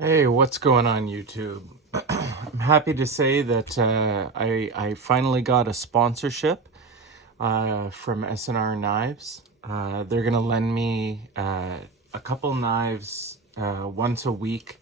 Hey, what's going on YouTube? I'm happy to say that I finally got a sponsorship from S&R Knives. They're gonna lend me a couple knives once a week.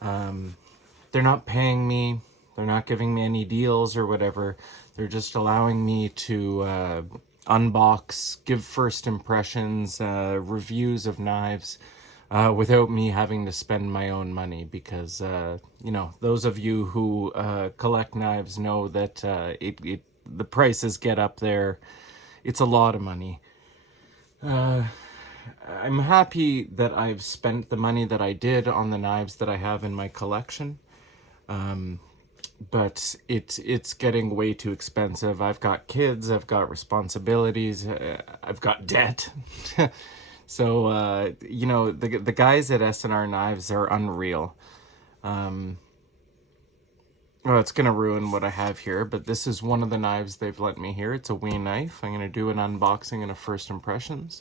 They're not paying me. They're not giving me any deals or whatever. They're just allowing me to unbox, give first impressions, reviews of knives without me having to spend my own money because, those of you who collect knives know that the prices get up there. It's a lot of money. I'm happy that I've spent the money that I did on the knives that I have in my collection, but it's getting way too expensive. I've got kids, I've got responsibilities, I've got debt. So the guys at S&R Knives are unreal. Oh, it's gonna ruin what I have here, but this is one of the knives they've lent me here. It's a wee knife. I'm gonna do an unboxing and a first impressions.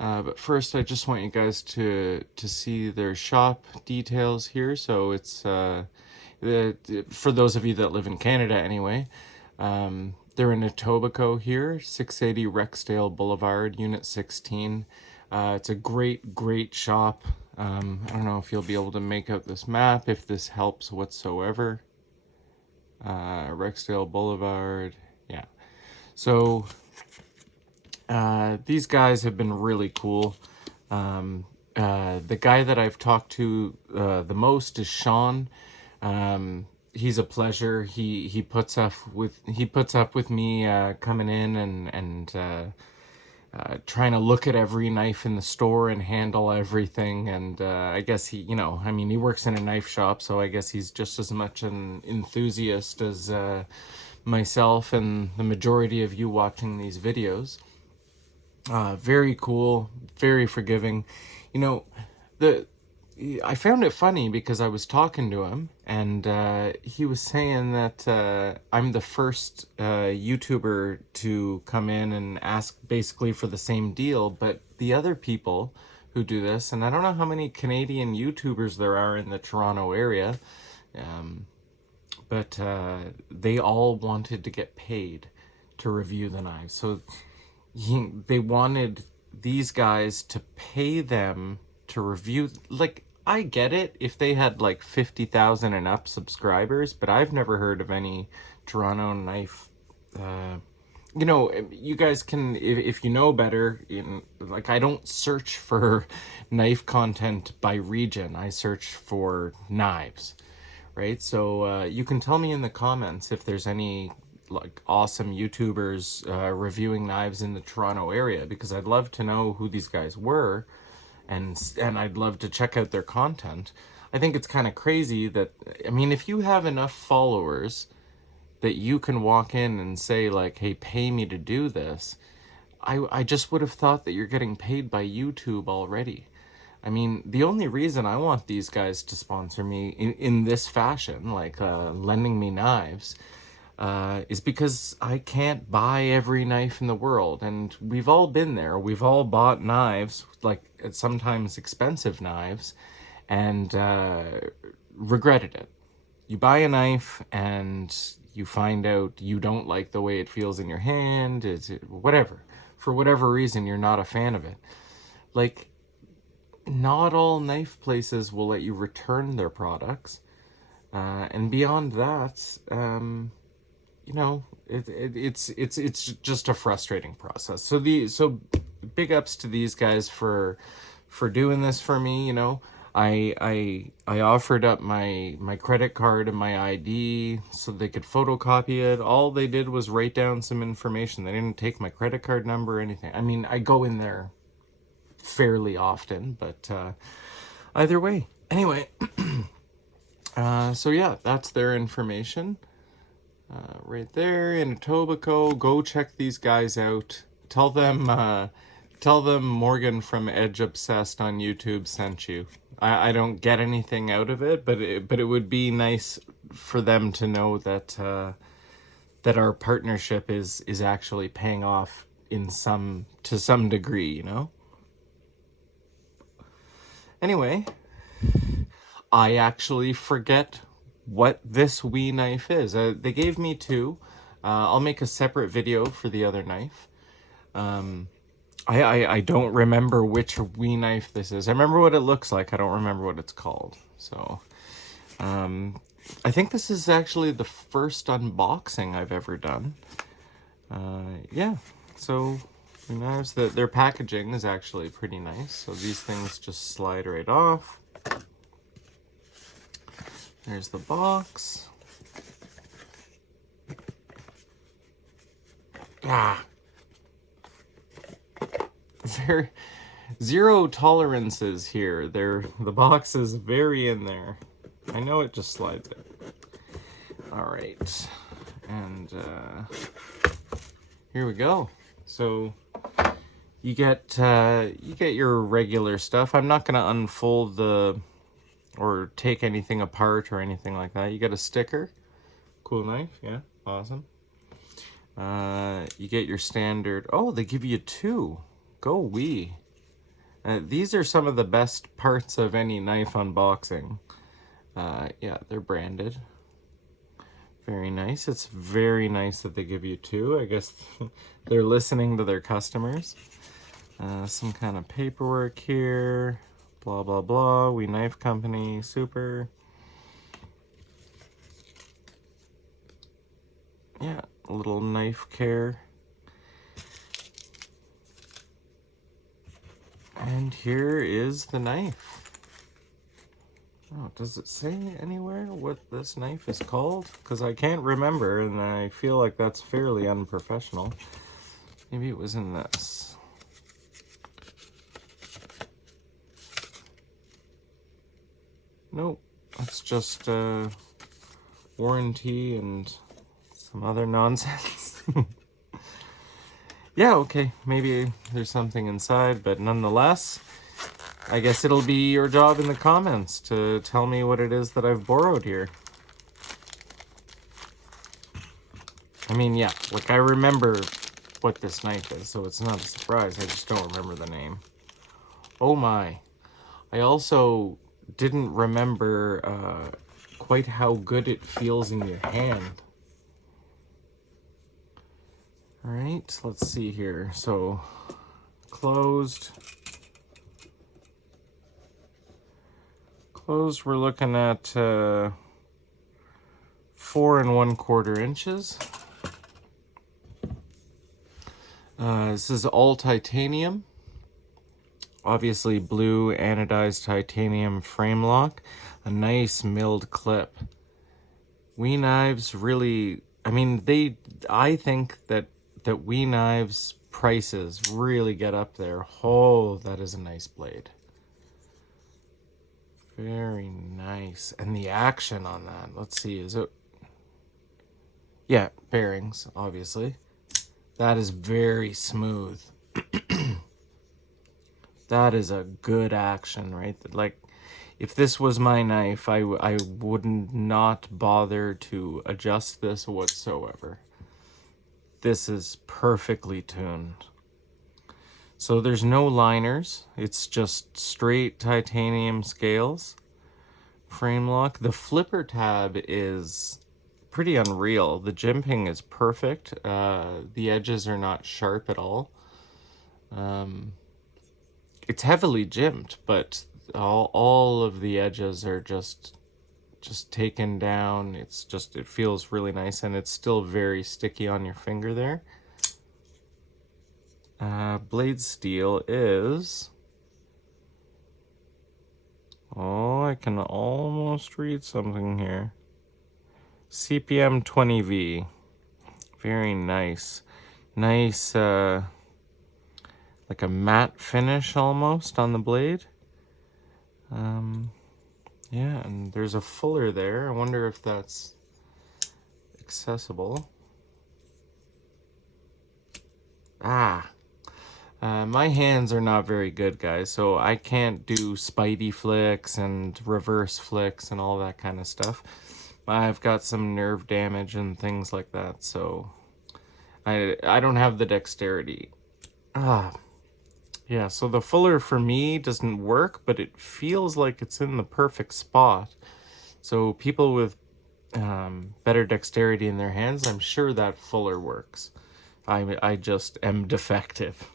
But first, I just want you guys to see their shop details here. So it's for those of you that live in Canada anyway. They're in Etobicoke here, 680 Rexdale Boulevard, Unit 16. It's a great shop. I don't know if you'll be able to make out this map, if this helps whatsoever. Rexdale Boulevard, yeah. So these guys have been really cool. The guy that I've talked to the most is Sean. He's a pleasure. He puts up with me coming in and trying to look at every knife in the store and handle everything. And I guess he works in a knife shop, so I guess he's just as much an enthusiast as myself and the majority of you watching these videos. Very cool, very forgiving. You know, the I found it funny because I was talking to him and he was saying that I'm the first YouTuber to come in and ask basically for the same deal, but the other people who do this, and I don't know how many Canadian YouTubers there are in the Toronto area, but they all wanted to get paid to review the knives. So they wanted these guys to pay them to review. Like, I get it if they had like 50,000 and up subscribers, but I've never heard of any Toronto knife. You guys can, if you know better, like, I don't search for knife content by region. I search for knives, right? So you can tell me in the comments if there's any like awesome YouTubers reviewing knives in the Toronto area, because I'd love to know who these guys were, and I'd love to check out their content. I think it's kind of crazy that, I mean, if you have enough followers that you can walk in and say like, hey, pay me to do this, I just would have thought that you're getting paid by YouTube already. I mean, the only reason I want these guys to sponsor me in this fashion, like lending me knives, is because I can't buy every knife in the world. And we've all been there. We've all bought knives, like sometimes expensive knives, and regretted it. You buy a knife and you find out you don't like the way it feels in your hand, whatever. For whatever reason, you're not a fan of it. Like, not all knife places will let you return their products. And beyond that, it's just a frustrating process. So big ups to these guys for doing this for me. I offered up my credit card and my ID so they could photocopy it. All they did was write down some information. They didn't take my credit card number or anything. I mean, I go in there fairly often, but either way. Anyway, so yeah, that's their information. Right there in Etobicoke. Go check these guys out. Tell them Morgan from Edge Obsessed on YouTube sent you. I don't get anything out of it, but it would be nice for them to know that that our partnership is actually paying off to some degree. Anyway, I actually forget what this Wii knife is. They gave me two. I'll make a separate video for the other knife. I don't remember which Wii knife this is. I remember what it looks like. I don't remember what it's called. So, I think this is actually the first unboxing I've ever done. Yeah, so knives, their packaging is actually pretty nice. So these things just slide right off. There's the box. Very zero tolerances here. The box is very in there. I know it just slides in. All right, and here we go. So you get your regular stuff. I'm not gonna unfold or take anything apart or anything like that. You get a sticker. Cool knife, yeah, awesome. You get your standard. Oh, they give you two. Go Wii. These are some of the best parts of any knife unboxing. Yeah, they're branded. Very nice. It's very nice that they give you two. I guess they're listening to their customers. Some kind of paperwork here. Blah, blah, blah. We Knife Company. Super. Yeah, a little knife care. And here is the knife. Oh, does it say anywhere what this knife is called? Because I can't remember, and I feel like that's fairly unprofessional. Maybe it was in this. Nope, that's just warranty and some other nonsense. Yeah, okay, maybe there's something inside, but nonetheless, I guess it'll be your job in the comments to tell me what it is that I've borrowed here. I mean, yeah, like I remember what this knife is, so it's not a surprise. I just don't remember the name. Oh my. I also didn't remember quite how good it feels in your hand. All right, let's see here. So, closed. Closed, we're looking at 4 1/4 inches. This is all titanium. Obviously blue anodized titanium frame lock. A nice milled clip. Wii knives really, I mean, I think that Wii knives prices really get up there. Oh, that is a nice blade. Very nice. And the action on that, let's see, is it? Yeah, bearings, obviously. That is very smooth. That is a good action, right? Like, if this was my knife, I would not bother to adjust this whatsoever. This is perfectly tuned. So there's no liners. It's just straight titanium scales. Frame lock. The flipper tab is pretty unreal. The jimping is perfect. The edges are not sharp at all. It's heavily jimped, but all of the edges are just taken down. It feels really nice, and it's still very sticky on your finger there. Blade steel is, oh, I can almost read something here. CPM 20V. Very nice. Nice, like a matte finish almost on the blade. Yeah, and there's a fuller there. I wonder if that's accessible. My hands are not very good, guys, so I can't do spidey flicks and reverse flicks and all that kind of stuff. I've got some nerve damage and things like that, so I don't have the dexterity. Yeah, so the fuller for me doesn't work, but it feels like it's in the perfect spot. So people with better dexterity in their hands, I'm sure that fuller works. I just am defective,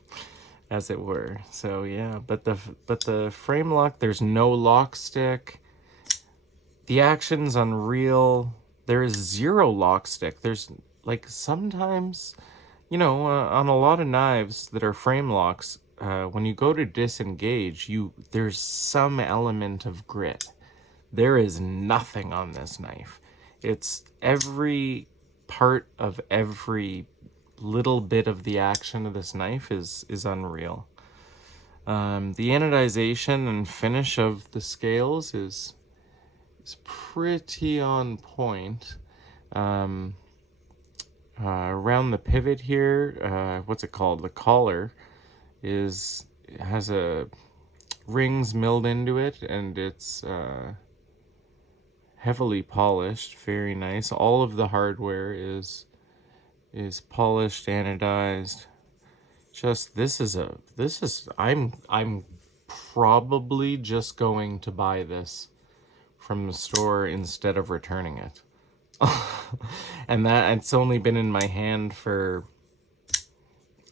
as it were. So yeah, but the frame lock, there's no lock stick. The action's unreal. There is zero lock stick. There's like sometimes, on a lot of knives that are frame locks, when you go to disengage, there's some element of grit. There is nothing on this knife. It's every part of every little bit of the action of this knife is unreal. The anodization and finish of the scales is pretty on point. Um, Around the pivot here, what's it called? The collar has a rings milled into it, and it's heavily polished. Very nice. All of the hardware is polished, anodized. Just I'm probably just going to buy this from the store instead of returning it. And that it's only been in my hand for,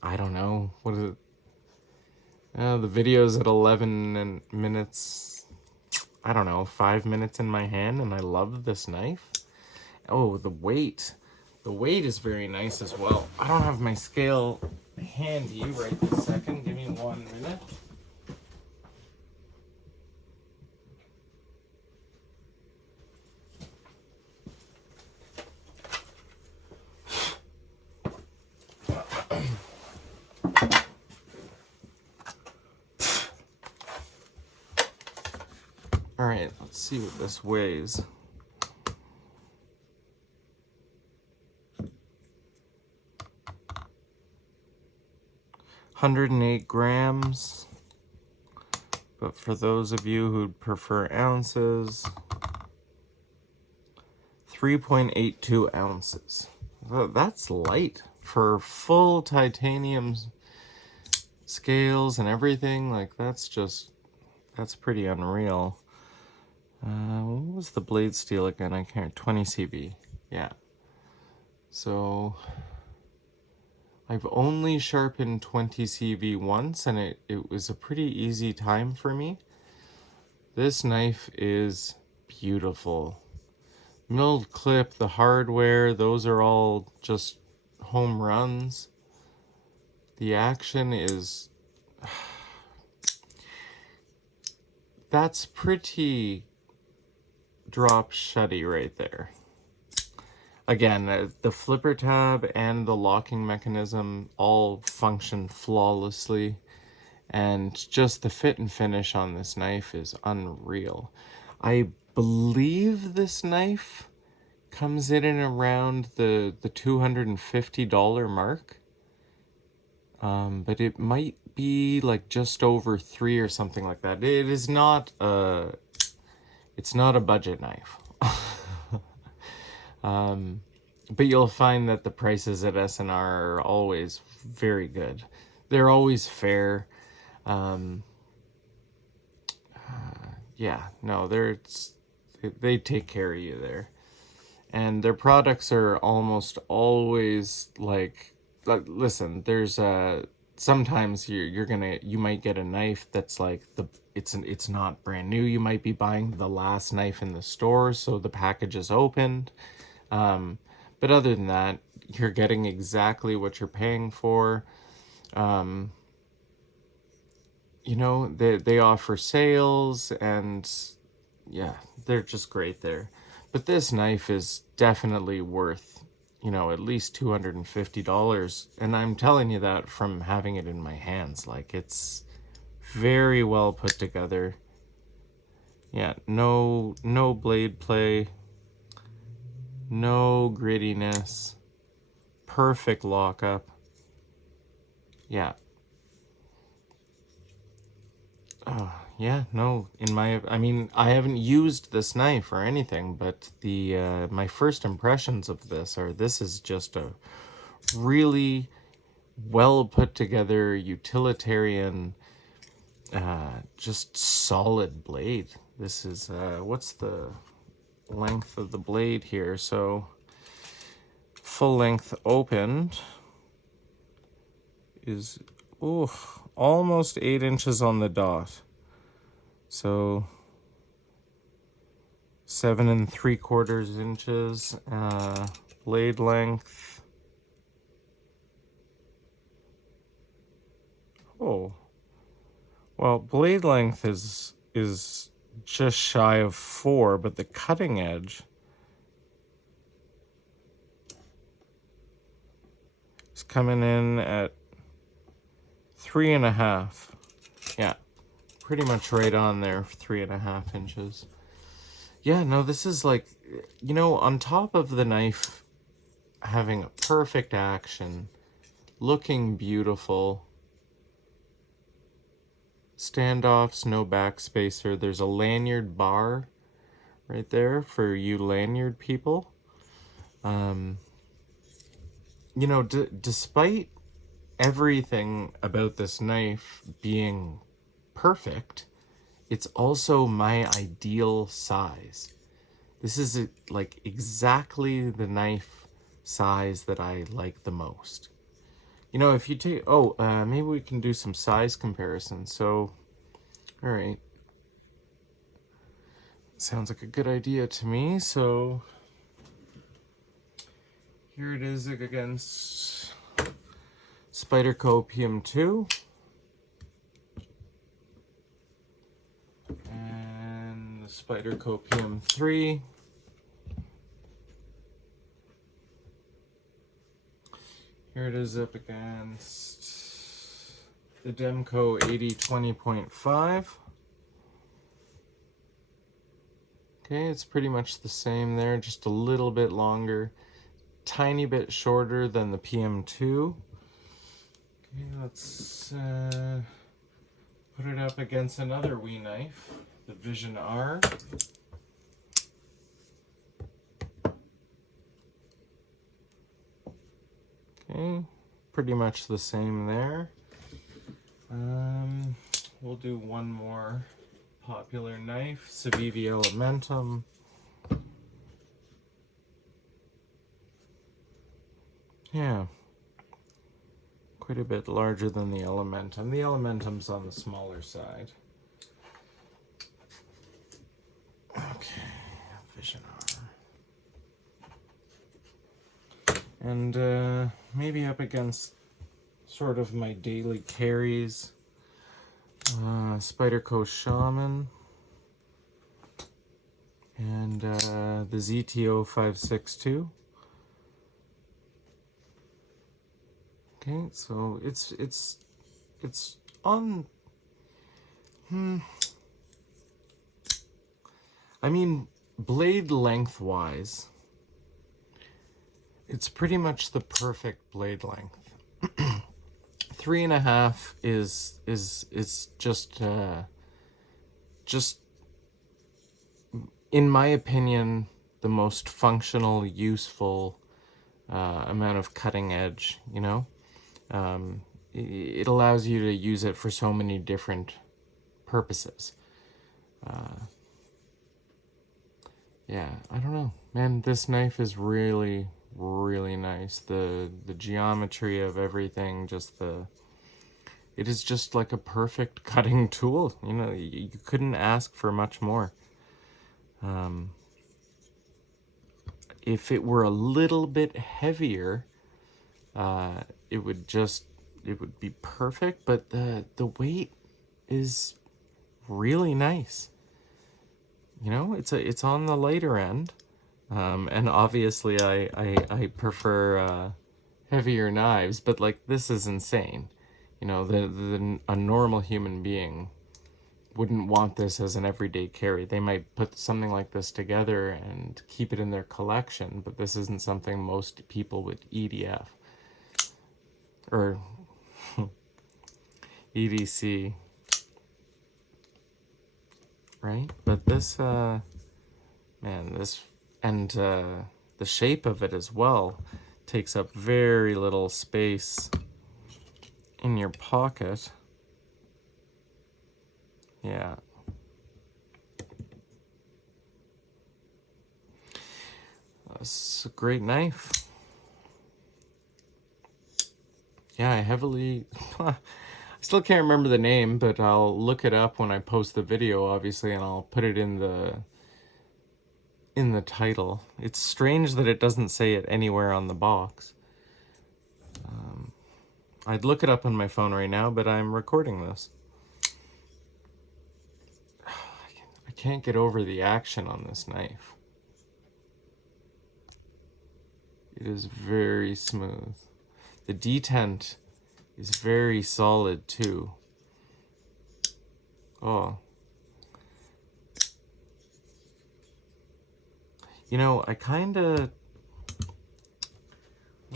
I don't know, what is it? The video's at 11 minutes. I don't know, 5 minutes in my hand, and I love this knife. Oh, the weight. The weight is very nice as well. I don't have my scale handy right this second. Give me 1 minute. All right, let's see what this weighs. 108 grams. But for those of you who'd prefer ounces, 3.82 ounces. That's light for full titanium scales and everything. Like, that's pretty unreal. What was the blade steel again? I can't. 20 CV. Yeah. So I've only sharpened 20 CV once, and it was a pretty easy time for me. This knife is beautiful. Milled clip, the hardware, those are all just home runs. The action is... That's pretty drop shutty right there. Again, the flipper tab and the locking mechanism all function flawlessly, and just the fit and finish on this knife is unreal. I believe this knife comes in and around the $250 mark, but it might be like just over $3 or something like that. It is not it's not a budget knife. But you'll find that the prices at S&R are always very good. They're always fair. Yeah, no, they take care of you there. And their products are almost always like listen, there's sometimes you might get a knife that's like it's not brand new. You might be buying the last knife in the store, so the package is opened. But other than that, you're getting exactly what you're paying for. They offer sales, and yeah, they're just great there. But this knife is definitely worth, at least $250. And I'm telling you that from having it in my hands. Like, it's very well put together. Yeah, no blade play. No grittiness. Perfect lockup. Yeah. Yeah, no. I haven't used this knife or anything, but my first impressions of this is just a really well put together utilitarian just solid blade. This is, what's the length of the blade here? So full length opened is, almost 8 inches on the dot. So 7 3/4 inches, blade length. Oh, well, blade length is just shy of 4, but the cutting edge is coming in at 3.5. Yeah, pretty much right on there, 3.5 inches. Yeah, no, this is like, on top of the knife having a perfect action, looking beautiful, standoffs, no backspacer. There's a lanyard bar right there for you lanyard people. Despite everything about this knife being perfect, it's also my ideal size. This is like exactly the knife size that I like the most. If you take, maybe we can do some size comparisons. So, all right. Sounds like a good idea to me. So, here it is against Spyderco PM2. And the Spyderco PM3. Here it is up against the Demco 80-20.5. Okay, it's pretty much the same there, just a little bit longer, tiny bit shorter than the PM2. Okay, let's put it up against another wee knife, the Vision R. Okay, pretty much the same there. We'll do one more popular knife, Civivi Elementum. Yeah, quite a bit larger than the Elementum. The Elementum's on the smaller side. Okay, Vision R. And maybe up against sort of my daily carries, Spyderco Shaman and the ZTO 562. Okay, so it's on. I mean, blade length-wise, it's pretty much the perfect blade length. 3.5 is just in my opinion the most functional, useful amount of cutting edge. It allows you to use it for so many different purposes. Yeah, I don't know, man. This knife is really, really nice. The geometry of everything, it is just like a perfect cutting tool. You couldn't ask for much more. If it were a little bit heavier, it would be perfect. But the weight is really nice. It's on the lighter end, and obviously I prefer heavier knives. But like, this is insane. A normal human being wouldn't want this as an everyday carry. They might put something like this together and keep it in their collection, but this isn't something most people with EDF or EDC, right? But this, man, this, and the shape of it as well takes up very little space in your pocket. Yeah. That's a great knife. Yeah, I heavily... I still can't remember the name, but I'll look it up when I post the video, obviously, and I'll put it in the title. It's strange that it doesn't say it anywhere on the box. I'd look it up on my phone right now, but I'm recording this. I can't get over the action on this knife. It is very smooth. The detent is very solid too. Oh. You know, I kinda...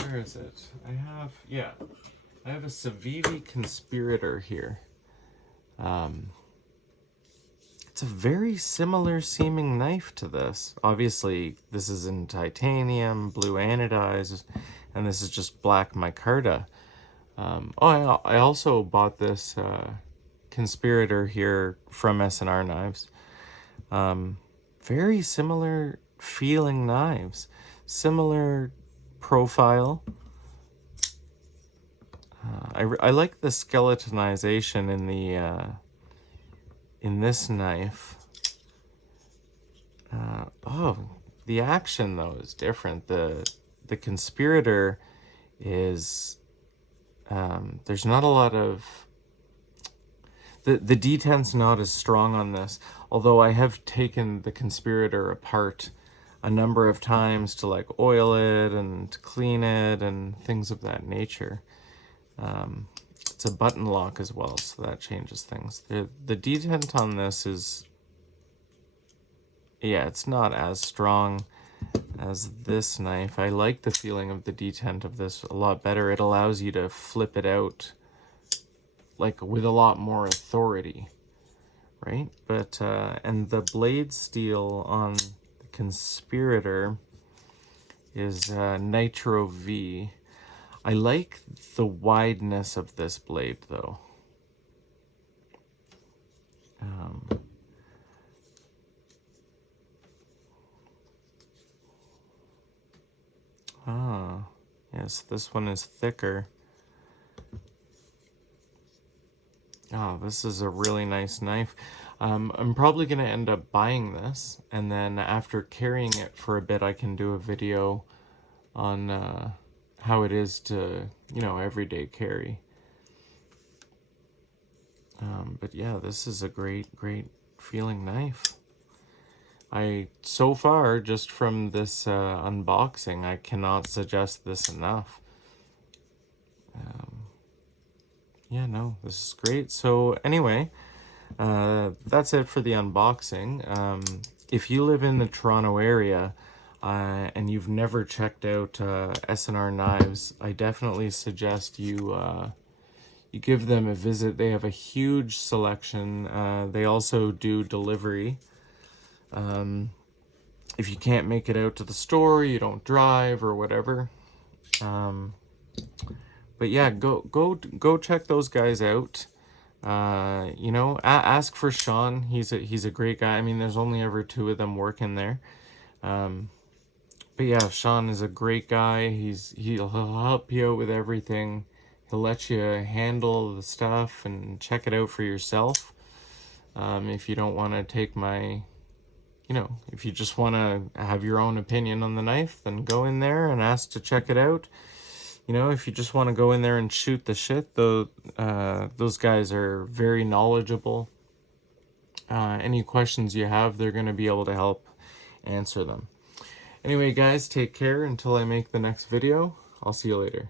Where is it? I have a Civivi Conspirator here. It's a very similar seeming knife to this. Obviously, this is in titanium, blue anodized, and this is just black micarta. I also bought this Conspirator here from S&R Knives. Very similar feeling knives. Similar profile. I like the skeletonization in the in this knife. The action though is different. The Conspirator is there's not a lot of the detent's not as strong on this. Although I have taken the Conspirator apart a number of times to like oil it and clean it and things of that nature. It's a button lock as well, so that changes things. The detent on this is, yeah, it's not as strong as this knife. I like the feeling of the detent of this a lot better. It allows you to flip it out like with a lot more authority, right? But and the blade steel on the Conspirator is Nitro V. I like the wideness of this blade though. Yes, this one is thicker. Oh, this is a really nice knife. I'm probably going to end up buying this, and then after carrying it for a bit, I can do a video on how it is to, you know, everyday carry. But yeah, this is a great feeling knife. So far, just from this unboxing, I cannot suggest this enough. Yeah, no, this is great. So anyway, that's it for the unboxing. If you live in the Toronto area and you've never checked out S&R Knives, I definitely suggest you you give them a visit. They have a huge selection. They also do delivery. If you can't make it out to the store, you don't drive or whatever. But yeah, go check those guys out. You know, ask for Sean. He's a great guy. I mean, there's only ever 2 of them working there. But yeah, Sean is a great guy. He'll help you out with everything. He'll let you handle the stuff and check it out for yourself. If you don't want to take my, you know, if you just want to have your own opinion on the knife, then go in there and ask to check it out. You know, if you just want to go in there and shoot the shit, those guys are very knowledgeable. Any questions you have, they're going to be able to help answer them. Anyway, guys, take care until I make the next video. I'll see you later.